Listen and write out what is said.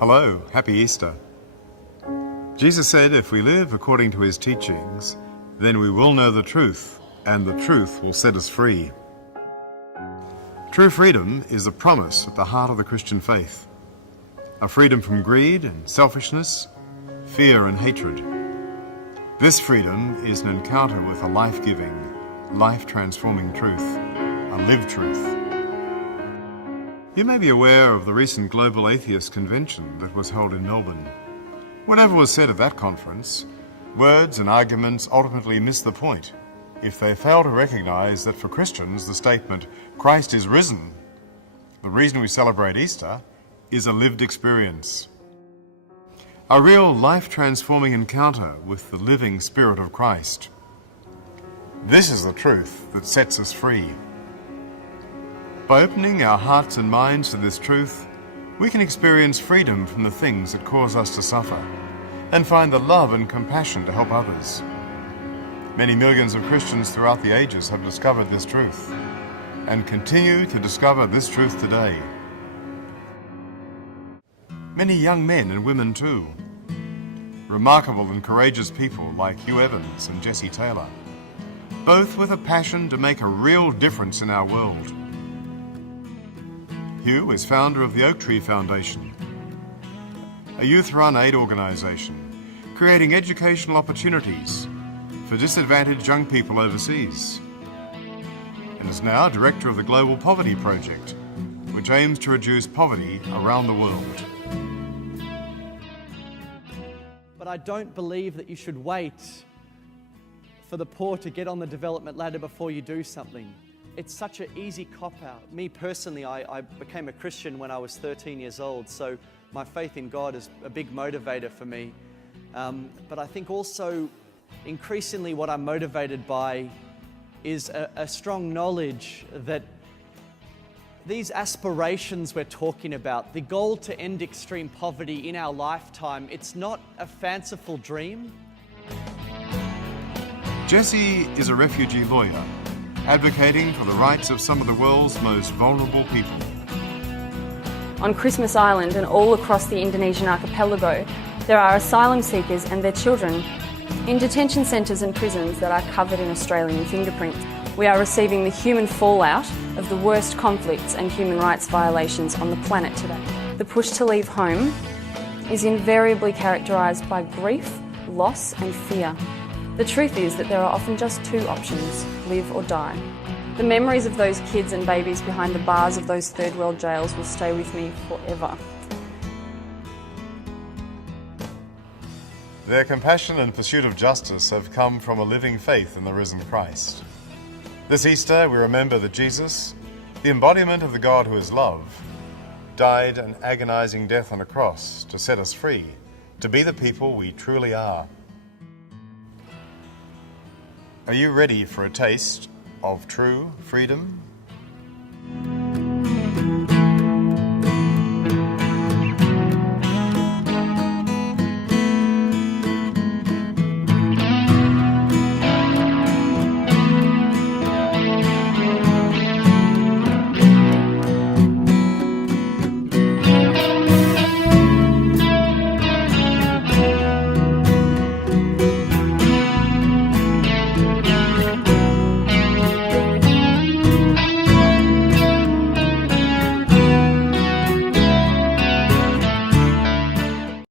Hello, happy Easter. Jesus said if we live according to his teachings, then we will know the truth, and the truth will set us free. True freedom is a promise at the heart of the Christian faith. A freedom from greed and selfishness, fear and hatred. This freedom is an encounter with a life-giving, life-transforming truth, a lived truth. You may be aware of the recent Global Atheist Convention that was held in Melbourne. Whatever was said at that conference, words and arguments ultimately miss the point if they fail to recognise that for Christians the statement, Christ is risen, the reason we celebrate Easter, is a lived experience. A real life-transforming encounter with the living Spirit of Christ. This is the truth that sets us free. By opening our hearts and minds to this truth, we can experience freedom from the things that cause us to suffer and find the love and compassion to help others. Many millions of Christians throughout the ages have discovered this truth and continue to discover this truth today. Many young men and women too. Remarkable and courageous people like Hugh Evans and Jessie Taylor, both with a passion to make a real difference in our world. Hugh is founder of the Oaktree Foundation, a youth-run aid organisation creating educational opportunities for disadvantaged young people overseas, and is now director of the Global Poverty Project, which aims to reduce poverty around the world. But I don't believe that you should wait for the poor to get on the development ladder before you do something. It's such an easy cop-out. Me personally, I became a Christian when I was 13 years old, so my faith in God is a big motivator for me. But I think also increasingly what I'm motivated by is a strong knowledge that these aspirations we're talking about, the goal to end extreme poverty in our lifetime, it's not a fanciful dream. Jessie is a refugee lawyer, advocating for the rights of some of the world's most vulnerable people. On Christmas Island and all across the Indonesian archipelago, there are asylum seekers and their children in detention centres and prisons that are covered in Australian fingerprints. We are receiving the human fallout of the worst conflicts and human rights violations on the planet today. The push to leave home is invariably characterised by grief, loss and fear. The truth is that there are often just two options, live or die. The memories of those kids and babies behind the bars of those third world jails will stay with me forever. Their compassion and pursuit of justice have come from a living faith in the risen Christ. This Easter, we remember that Jesus, the embodiment of the God who is love, died an agonizing death on a cross to set us free, to be the people we truly are. Are you ready for a taste of true freedom?